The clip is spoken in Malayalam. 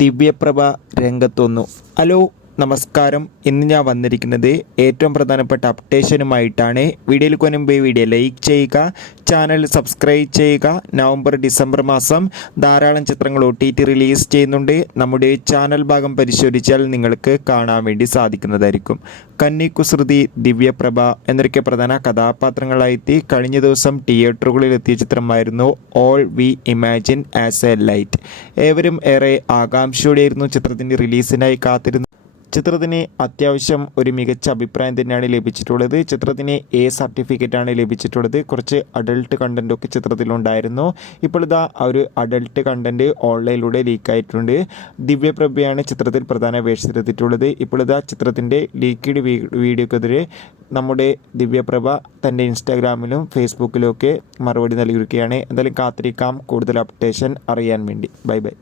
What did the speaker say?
ദിവ്യപ്രഭ രംഗത്തൊന്നു. ഹലോ, നമസ്കാരം. ഇന്ന് ഞാൻ വന്നിരിക്കുന്നത് ഏറ്റവും പ്രധാനപ്പെട്ട അപ്ഡേഷനുമായിട്ടാണ്. വീഡിയോയിൽ മുൻപ് വീഡിയോ ലൈക്ക് ചെയ്യുക, ചാനൽ സബ്സ്ക്രൈബ് ചെയ്യുക. നവംബർ ഡിസംബർ മാസം ധാരാളം ചിത്രങ്ങൾ OTT റിലീസ് ചെയ്യുന്നുണ്ട്. നമ്മുടെ ചാനൽ ഭാഗം പരിശോധിച്ചാൽ നിങ്ങൾക്ക് കാണാൻ വേണ്ടി സാധിക്കുന്നതായിരിക്കും. കന്നി കുസൃതി, ദിവ്യപ്രഭ എന്നൊക്കെ പ്രധാന കഥാപാത്രങ്ങളായി കഴിഞ്ഞ ദിവസം തിയേറ്ററുകളിൽ എത്തിയ ചിത്രമായിരുന്നു all we imagine as A light. ഏവരും ഏറെ ആകാംക്ഷയോടെയായിരുന്നു ചിത്രത്തിൻ്റെ റിലീസിനായി കാത്തിരുന്നത്. ചിത്രത്തിന് അത്യാവശ്യം ഒരു മികച്ച അഭിപ്രായം തന്നെയാണ് ലഭിച്ചിട്ടുള്ളത്. ചിത്രത്തിന് A സർട്ടിഫിക്കറ്റാണ് ലഭിച്ചിട്ടുള്ളത്. കുറച്ച് അഡൾട്ട് കണ്ടൻറ്റൊക്കെ ചിത്രത്തിലുണ്ടായിരുന്നു. ഇപ്പോൾ ഇതാ ഒരു അഡൾട്ട് കണ്ടൻറ്റ് ഓൺലൈനിലൂടെ ലീക്കായിട്ടുണ്ട്. ദിവ്യപ്രഭയാണ് ചിത്രത്തിൽ പ്രധാന വേഷത്തിലെത്തിയിട്ടുള്ളത്. ഇപ്പോൾ ഇതാ ചിത്രത്തിൻ്റെ ലീക്ക്ഡ് വീഡിയോക്കെതിരെ നമ്മുടെ ദിവ്യപ്രഭ തൻ്റെ ഇൻസ്റ്റാഗ്രാമിലും ഫേസ്ബുക്കിലും ഒക്കെ മറുപടി നൽകിയിരിക്കുകയാണ്. എന്തായാലും കാത്തിരിക്കാം കൂടുതൽ അപ്ഡേഷൻ അറിയാൻ വേണ്ടി. Bye bye.